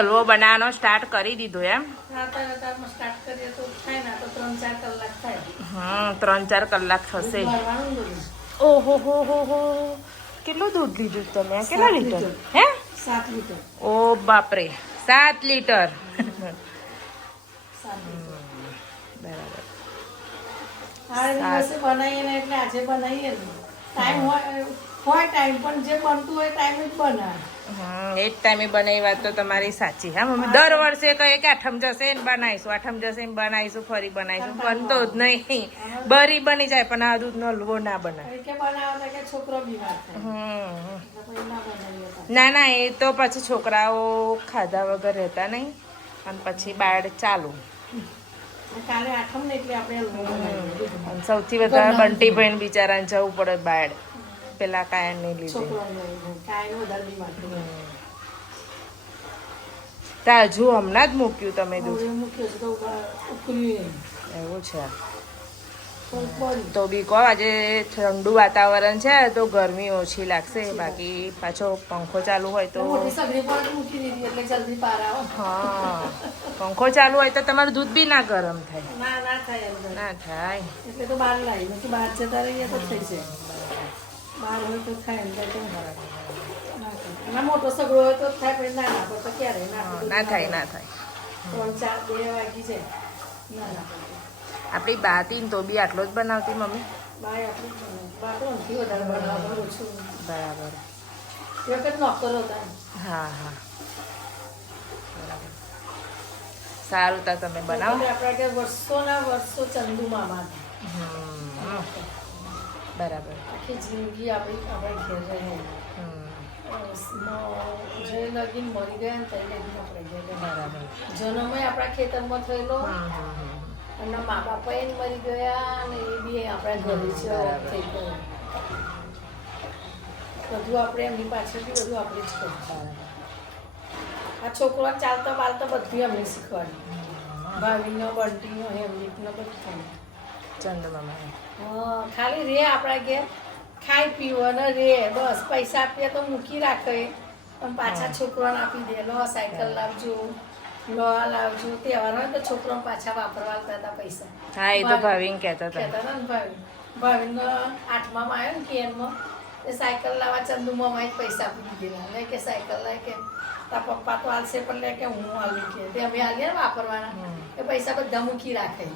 હલવો બનાવવાનો સ્ટાર્ટ કરી દીધો એમ? સ્ટાર્ટ કરીએ તો થાય ને, તો 3-4 કલાક થાય. 3-4 કલાક થશે. ઓહો હો, કેટલું દૂધ લીધું તમે? કેટલા લીટર? હે 7 લીટર. ઓ બાપરે, 7 લીટર. બરાબર. આ દિવસે બનાવીએ ને એટલે આજે બનાવીએ ને. ટાઈમ હોય ટાઈમ, પણ જે બનતું હોય ટાઈમ જ બનાવે. એ જ ટાઈમે બનાવી વાત તો તમારી સાચી. હા મમ્મી, દર વર્ષે કહે કે આઠમ જશે ને બનાવીશું, આઠમ જશે ને બનાવીશું, ફરી બનાવીશું. બનતો જ નહીં. બરી બની જાય પણ આ દૂધનો હલવો ના બનાવે. છોકરો બીમાર ના, એ તો પછી છોકરાઓ ખાધા વગર રહેતા નહીં, અને પછી બાળ ચાલુ. કાલે આઠમ ને એટલે આપણે સૌથી વધારે બંટી ભાઈ બિચારાને જવું પડે બાળ, પેલા કાયમ નહીં લીધે. તા હજુ હમણાં જ મૂક્યું તમે દૂધ? એવું છે. તો બી કહો, આજે ઠંડુ વાતાવરણ છે તો ગરમી ઓછી લાગશે, બાકી પાછો પંખો ચાલુ હોય તો. હા, પંખો ચાલુ હોય તો તમારું દૂધ બી ના ગરમ થાય. ના થાય એટલે તો બહાર લાવી, બહાર જતા રહીએ તો થઈ જાય. બહાર હોય તો થાય, ના મોટો સગડો હોય તો થાય, પણ ના તો ક્યારે ના થાય. 3-4-2 વાગી જાય. ના આપણી બાતી તો બી આટલો જ બનાવતી મમ્મી? બરાબર. હા. સારું, તા તમે બનાવો. આપણા વર્ષોના વર્ષો ચંદુ મામા. બરાબર. આખી જિંદગી આપણે ઘેર રહી. જે લગીન મરી ગયા ને તે લગીન આપણે ઘેર. બરાબર. જન્મ આપણા ખેતરમાં થયેલો, એમના મા બાપા એ મરી ગયા અને એ બી આપણા ઘરે છે. થઈ ગયું બધું આપણે એમની પાછળથી બધું આપણે જ કરતા. આ છોકરા ચાલતા બાલતા બધું અમને શીખવાડ્યું. ભાભીનો, બંટીનો, હેમલીનો બધું. ચંદમામા ખાલી રે આપણા ઘેર, ખાઈ પીવો ને રે બસ. પૈસા આપીએ તો મૂકી રાખે, પણ પાછા છોકરાને આપી દે. લો સાયકલ લાવજો, લો લાવજો. તહેવાર હોય તો છોકરાને પાછા વાપરવા હતા પૈસા. હા, એ તો ભાવિન કહેતા હતા. ભાવિનનો 8મામાં આવ્યો ને કેરમાં, એ સાયકલ લાવવા ચંદુ મામાએ પૈસા આપી દીધેલા. લે કે સાયકલ લાય કે તાર પપ્પા તો હાલશે, પણ લે કે હું હાલું કે તે અમે હાલીએ ને વાપરવાના, એ પૈસા બધા મૂકી રાખે.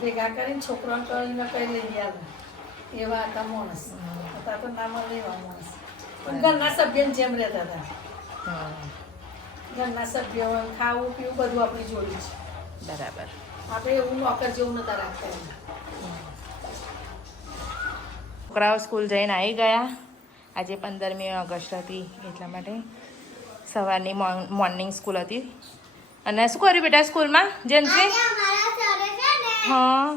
ભેગા કરીને છોકરાને કરીને કઈ લઈ આવે. એવા હતા માણસ. હતા તો નામાં લેવા માણસ, પણ ઘરના સભ્યને જેમ રહેતા હતા. ઘરના સભ્યો ખાવું પીવું બધું આપણી જોડે છે. બરાબર. આપણે એવું નોકર જેવું નતા રાખતા. છોકરાઓ સ્કૂલ જઈને આવી ગયા. આજે 15મી ઓગસ્ટ હતી એટલા માટે સવારની મોર્નિંગ સ્કૂલ હતી. અને શું કર્યું બેટા સ્કૂલમાં જેનથી? હા,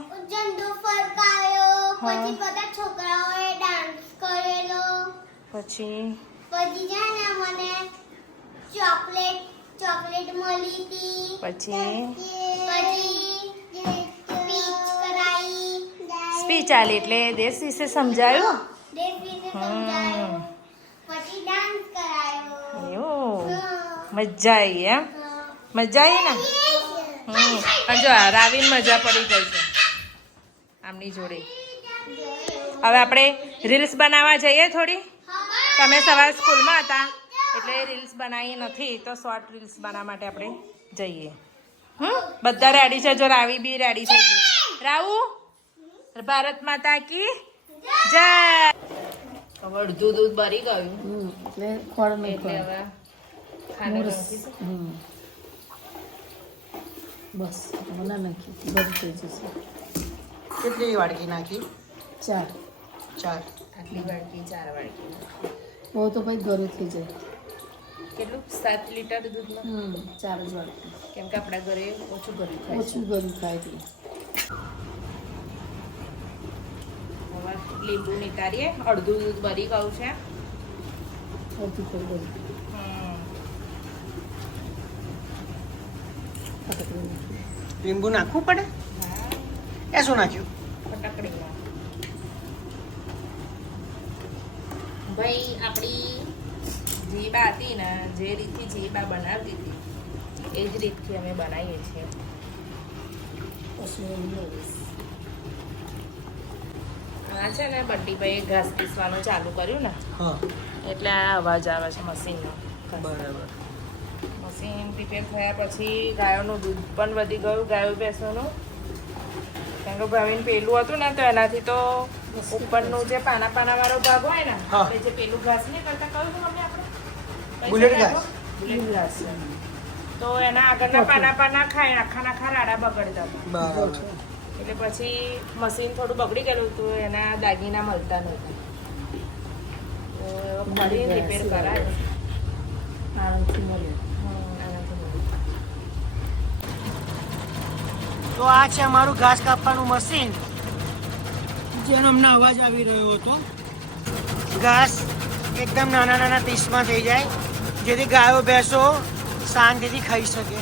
પછી બધા છોકરાઓએ ડાન્સ કરેલો. પછી છે ને મને ચોકલેટ મળી હતી. પછી સ્પીચ કરાઈ. સ્પીચ આલી એટલે દેશ વિશે સમજાયું. પછી ડાન્સ કરાયો. એવું મજા આવી એમ? મજા આવી ને? જો રાવીન મજા પડી ગઈ છે આમની જોડે. હવે આપણે રીલ્સ બનાવવા જઈએ થોડી. તમે સવારે સ્કૂલમાં હતા એટલે રીલ્સ બનાવી નથી, તો શોર્ટ રીલ્સ બનાવવા માટે આપણે જઈએ. બધા રેડી છે? જો રાવી બી રેડી થઈ ગઈ. રાહુ, ભારત માતા કી જય. અડધું દૂધ ભરી ગયું એટલે ખોળ મેં એટલે હવે બસ મને નાખી બધું થઈ જશે. કેટલી વાડકી નાખી? 4. આટલી વાડકી 4 વાડકી. બહુ તો ભાઈ ઘરે થઈ જાય. કેટલું? 7 લીટર દૂધમાં 4 જ વાડકી. કેમ કે આપણા ઘરે ઓછું ભર્યું થાય. ઓછું ઘરું ખાય છે. હવે લીંબુ નીકાળીએ. અડધું દૂધ ભરી ગયું છે. ઓછું કરી દઉં. લીંબુ નાખવું પડે? એ શું નાખ્યું? ફટાકડીમાં ભાઈ આપણી જીબા હતી ને, જે રીતથી જીબા બનાવતી હતી એ જ રીતથી અમે બનાવીએ છીએ. આ છે ને બંટીભાઈ ઘાસ પીસવાનું ચાલુ કર્યું ને હા એટલે આ અવાજ આવે છે મશીનનો. બરાબર. મશીન રિપેર થયા પછી ગાયોનું દૂધ પણ વધી ગયું, ગાયો ભેંસોનું. કારણ કે ભાવીને પેલું હતું ને તો એનાથી તો ઉપરનું જે પાના વાળો ભાગ હોય ને હા. આપણે જે પેલું ઘાસ નહીં કરતા કયું હતું મમ્મી આપણે? બુલેટ ઘાસ. બુલેટ ઘાસ. તો એના આગળના પાના ખાય આખા રાડા બગડતા હતા. બરાબર. એટલે પછી મશીન થોડું બગડી ગયેલું હતું, એના દાગીના મળતા નહોતા. તો ફરી રિપેર કરાય. આરામથી મળ્યું. આનાથી મળે. તો આ છે અમારું ઘાસ કાપવાનું મશીન, જેનો અમને અવાજ આવી રહ્યો હતો. ઘાસ એકદમ નાના નાના પીસમાં થઈ જાય, જેથી ગાયો ભેંસો શાંતિથી ખાઈ શકે.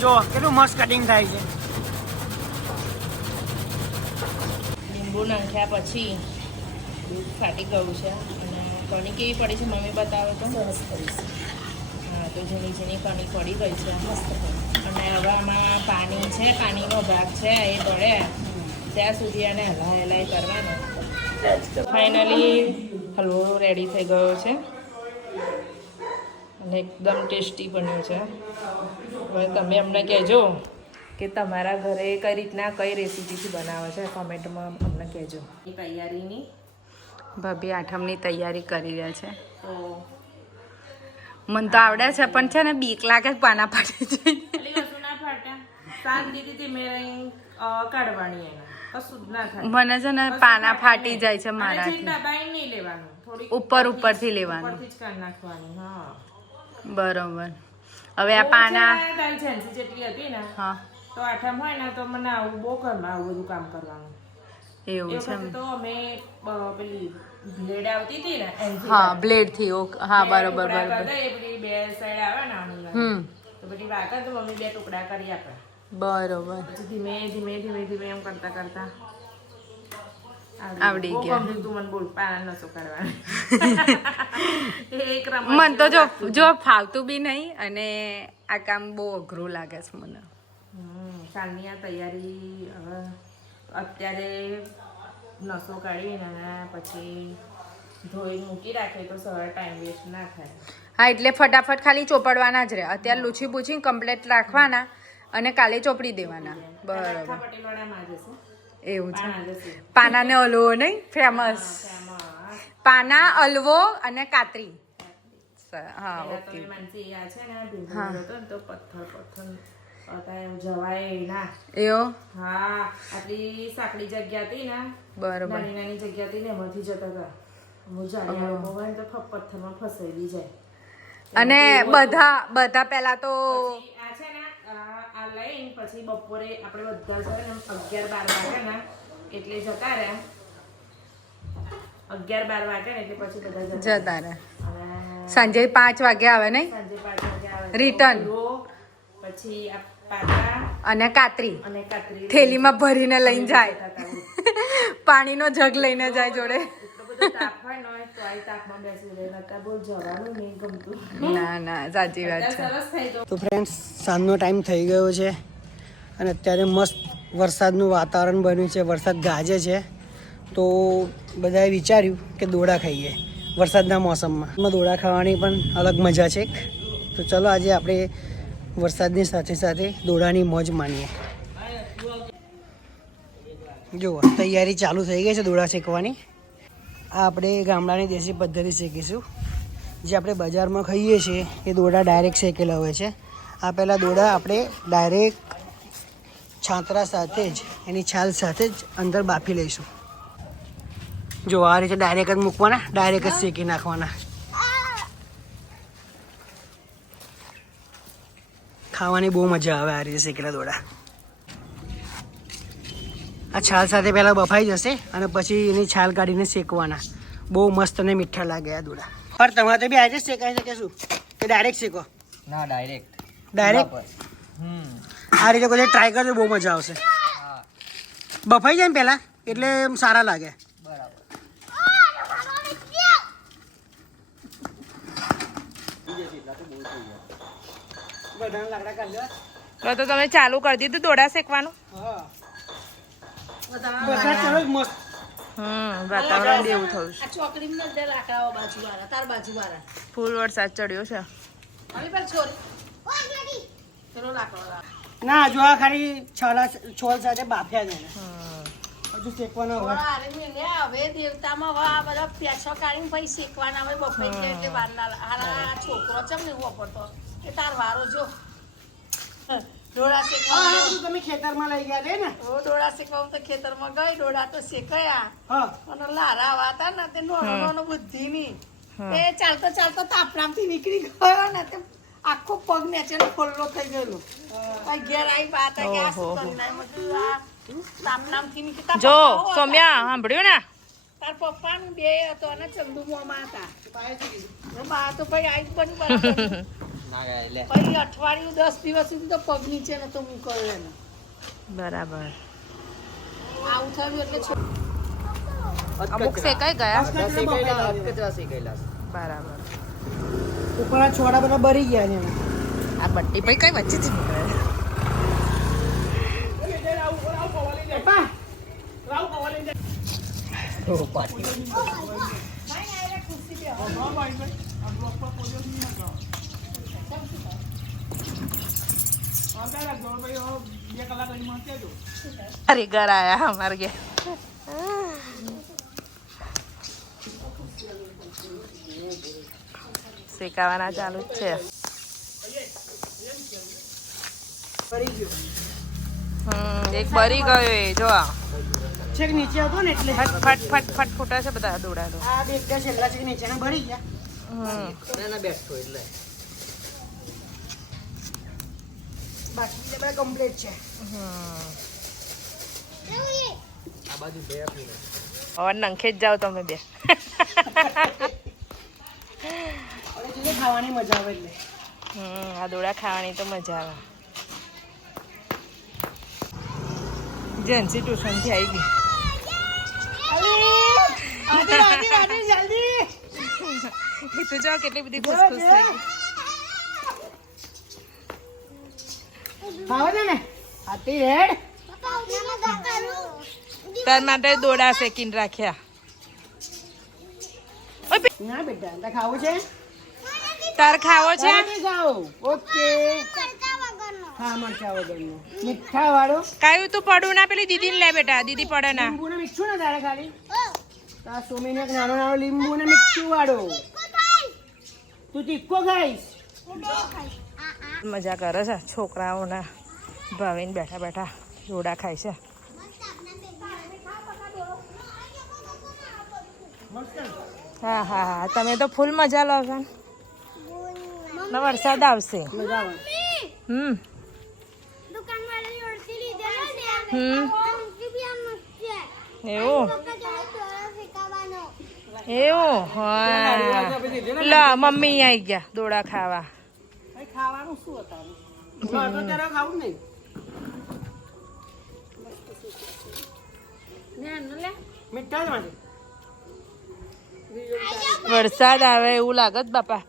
જો કેટલું મસ્ત કટિંગ થાય છે. લીંબુ નાખ્યા પછી દૂધ ફાટી ગયું છે અને કણી કેવી પડી છે મમ્મી બતાવો તો. સરસ કરી છે. હા, તો ઝીણી ઝીણી કણી પડી ગઈ છે મસ્ત. અને હવે આમાં પાણી છે, પાણીનો ભાગ છે એ પડે ત્યાં સુધી આને હલાઈ કરવાનો. ફાઇનલી હલવો રેડી થઈ ગયો છે અને એકદમ ટેસ્ટી બન્યું છે. હવે તમે અમને કહેજો કે તમારા ઘરે કઈ રીતના કઈ રેસીપીથી બનાવે છે, કોમેન્ટમાં અમને કહેજો. એ તૈયારીની ભાભી આઠમની તૈયારી કરી રહ્યા છે. તો મને તો આવડે છે પણ છે ને બીક લાગે છે પાના ફાટી જાય. એટલી કશું ના ફાટે, શાંતિથી ધીમે રહીને કાઢવાની એના, કશું જ ના થાય. મને છે ને પાના ફાટી જાય છે અને મારાથી. ચીંટા બાઈ નહીં લેવાનું, થોડી ઉપરથી લેવાનું. ઉપરથી જ કાઢી નાખવાની. હા, બરોબર. હવે આ પાના તારી ઝાંસી જેટલી હતી ને હા તો આઠમ હોય ને તો મને આવું બહુ ઘરમાં આવું બધું કામ કરવાનું. એવું એ છે. વખતે તો અમે પેલી બ્લેડ આવતી હતી ને એનથી હા બ્લેડ થી હા બે બરોબર ટુકડા બરોબર. કરી દઈએ, પેલી બે સાઈડ આવે ને આની તો બધી વાગા તો મમ્મી બે ટુકડા કરી આપે. બરોબર. પછી ધીમે ધીમે ધીમે ધીમે એમ કરતા કરતા આવડી બહુ ગયા. ગમ્યું તું મને. બોલ પાના નસો કરવાનું. એક રમત મને તો જેવું લાગતું. જો ફાવતું બી નહીં અને આ કામ બહુ અઘરું લાગે છે મને. કાલની આ તૈયારી હવે અત્યારે નસો કાઢીને પછી ધોઈ મૂકી રાખે તો સવારે ટાઈમ વેસ્ટ ના થાય. હા એટલે ફટાફટ ખાલી ચોપડવાના જ રહે. અત્યારે લૂછી પૂછી કમ્પ્લેટ રાખવાના અને કાલે ચોપડી દેવાના. બરોબર. આખા પટેલવાડામાં જશે. એવું છે. પાના જશે. પાનાને હલવો નહીં ફેમસ. તેમાં પાના હલવો અને કાતરી. હા પહેલા તો ઓકે. મેં માનસી આ છે ને ભીંડો હતો ને તો પથ્થર અત્યારે જવાય ના. એવો હા, આટલી સાંકડી જગ્યા હતી ને, બરોબર. નાની નાની જગ્યા હતી ને એમાંથી જતા હતા. હું જાણ્યા લોકો હોય ને તો પથ્થરમાં ફસાઈ જાય. અને બધા પહેલા તો પછી આ છે ને આ લઈને પછી બપોરે આપણે બધા છે ને 11-12 વાગે ને એટલે જતા રહ્યા. 11-12 વાગે ને એટલે પછી બધા જતા રહે. અને સાંજે 5 વાગે આવે નહીં સાંજે 5 વાગે આવે. Return. પછી આ પાટા અને કાતરી અને કાતરી થેલીમાં ભરીને લઈને જાય. જતા હતા. પાણીનો જગ લઈને જાય જોડે. એટલો બધો તાપ હોય ને તો આ તાપમાં બેસી રહે. નતા બહુ જવાનું નહીં ગમતું. ના સાચી વાત છે. સરસ થઈ તો તો ફ્રેન્ડ્સ, સાંજનો ટાઈમ થઈ ગયો છે અને અત્યારે મસ્ત વરસાદનું વાતાવરણ બન્યું છે. વરસાદ ગાજે છે તો બધાએ વિચાર્યું કે દોડા ખાઈએ વરસાદના મોસમમાં. એમાં દોડા ખાવાની પણ અલગ મજા છે. તો ચલો આજે આપણે વરસાદની સાથે સાથે દોડાની મોજ માણીએ. જુઓ તૈયારી ચાલુ થઈ ગઈ છે દોડા શેકવાની. આ આપણે ગામડાની દેશી પદ્ધતિ શેકીશું. જે આપણે બજારમાં ખાઈએ છીએ એ દોડા ડાયરેક્ટ શેકેલા હોય છે. આ પહેલાં દોડા આપણે ડાયરેક્ટ છાંતરા સાથે જ એની છાલ સાથે જ અંદર બાફી લઈશું. જો આ રીતે ડાયરેક્ટ જ મૂકવાના, ડાયરેક્ટ જ શેકી નાખવાના. ખાવાની બહુ મજા આવે આ રીતે શેકેલા દોડા. આ છાલ સાથે પહેલાં બફાઈ જશે અને પછી એની છાલ કાઢીને શેકવાના. બહુ મસ્ત અને મીઠા લાગે આ દોડા. પણ તમારે તો બી આજે જ શેકાઈ શકે શું કે ડાયરેક્ટ શેકો? ના ડાયરેક્ટ. આ રીતે કોઈ ટ્રાય કરજો, બહુ મજા આવશે. બફાઈ જાય ને પહેલાં એટલે સારા લાગે. બરાબર. બધાના લાકડા કાઢ્યા. તો તમે ચાલુ કરી દીધું દોડા શેકવાનું. હા બધા બધા ચાલો જ મસ્ત. વાતાવરણ બી એવું થયું છે. આ ચોકડીમાં જ લાકડાઓ બાજુવાળા તાર બાજુવાળા ફૂલ વરસાદ ચડ્યો છે. અલી પેલ છોરી ચલો લાકડો લાવ. ના જો આ ખાલી છોલ સાથે બાફ્યા છે ને. હજુ શેકવાનો હવે. અરે મેલ્યા હવે દેવતામાં હવે આ બધા પેસો કાઢીને પછી શેકવાના હવે બફાઈ જાય એટલે વાર ના હારા છોકરો ચમ ને વાપરતો એ તાર વારો જો ડોળા હા શેકવા બધું તમે ખેતરમાં લઈ ગયા છે ને. ઓ ડોળા શેકવા તો ખેતરમાં ગઈ ડોળા તો શેકાયા હા અને લારા વાતા ને તે નોનો નોનો બુદ્ધિ ની એ ચાલતો ચાલતો તાપણામથી નીકળી ગયો ને તે આખો પગ નેચે ફોલ્લો થઈ ગયેલો આ ઘેર આવી વાત કે આ શું કરી નાય મતલબ આ તાપણામથી નીકળતા જો સોમ્યા સાંભળ્યું ને? તાર પપ્પા નું બે હતો અને ચંદુ મોમાં હતા બા તો ભાઈ આઈ પણ બરાબર પછી અઠવાડિયું 10 દિવસ સુધી તો પગ નીચે નતો મૂક્યો એને બરાબર. આવું થયું એટલે અમુક શેકાઈ ગયા. શેકાયેલા. બરાબર. ઉપર આ છોડા બધા બરી ગયા છે. આ બટ્ટી ભાઈ કઈ વચ્ચેથી નીકળે. અરે ઘર આયા અમારે ઘેર. શેકાવાના ચાલુ જ છે. બરી ગયો. એક બરી ગયો એ જો છેક નીચે હતો ને એટલે ફટ ફટ ફટ ફટ ફૂટા છે બધા દોડા તો. આ બે છેલ્લા છેક નીચેના બરી ગયા. બાકી બીજા બધા કમ્પ્લીટ છે. હવે નંખે જ જાઓ તમે બે. હવે જોઈએ ખાવાની મજા આવે એટલે. આ દોડા ખાવાની તો મજા આવે. જેન્સી ટ્યુશનથી આવી ગઈ. જલ્દી એ તો જો કેટલી બધી ખુશ ખુશ થઈ ગઈ. ખાવા દે ને હાથી હેડ. તાર માટે દોડા શેકીને રાખ્યા. ના બેટા તારે ખાવું છે? તાર ખાવો છે? તારે ખાઓ. ઓકે હા મરચા વગરનો મીઠા વાળો. કાયું તું પડું ના પેલી દીદીને લે બેટા. દીદી પડે ના. લીંબુ ને મીઠું ને તારે ખાલી તારા સોમીને એક નાનો નાનો લીંબુ ને મીઠું વાળો. તું તીખો ખાઈશ? મજા કરે છે છોકરાઓના ભાવીને બેઠા બેઠા દોડા ખાય છે. હા હા હા તમે તો ફૂલ મજા લો છો ને. વરસાદ આવશે. મજા આવે. એવું એવું હા. લો મમ્મી આવી ગયા દોડા ખાવા. ખાવાનું શું હતું? ત્યારે ખાવું નહીં. મીઠા જ માટે વરસાદ આવે એવું લાગે જ બાપા.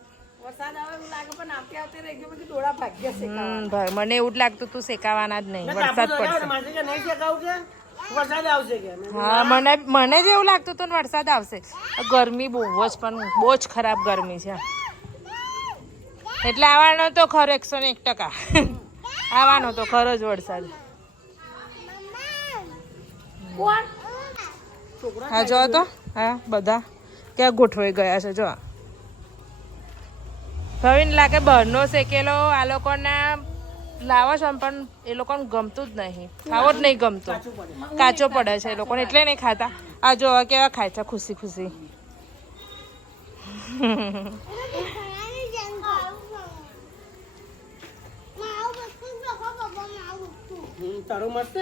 વરસાદ આવે એવું લાગે પણ આવતે આવતે રહી ગયો બધી ડોળા ભાગ્ય શેકાવા. ભાઈ મને એવું જ લાગતું તું શેકાવાના જ નહીં. વરસાદ પડશે. નહીં શેકાવું છે વરસાદ આવશે કે હા મને જ એવું લાગતું હતું ને વરસાદ આવશે. ગરમી બહુ જ પણ બહુ જ ખરાબ ગરમી છે. એટલે આવવાનો તો ખરો 101%. આવવાનો તો ખરો જ વરસાદ. કોણ હા જો તો હા બધા ક્યાં ગોઠવાઈ ગયા છે જો. ભાવિને લાગે બહારનો શેકેલો આ લોકોને લાવો છો પણ એ લોકોને ગમતું જ નહીં. ખાવો જ નહીં ગમતો. કાચો પડે છે એ લોકોને એટલે નહીં ખાતા. આ જો કેવા ખાય છે ખુશી ખુશી. તારું મસ્ત.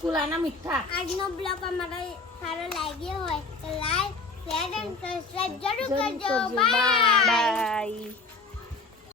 ચૂલાના મીઠા. આજનો બ્લોગ અમારો સારો લાગ્યો હોય તો લાઈક શેર અને સબસ્ક્રાઇબ જરૂર કરજો. બાય. બાય.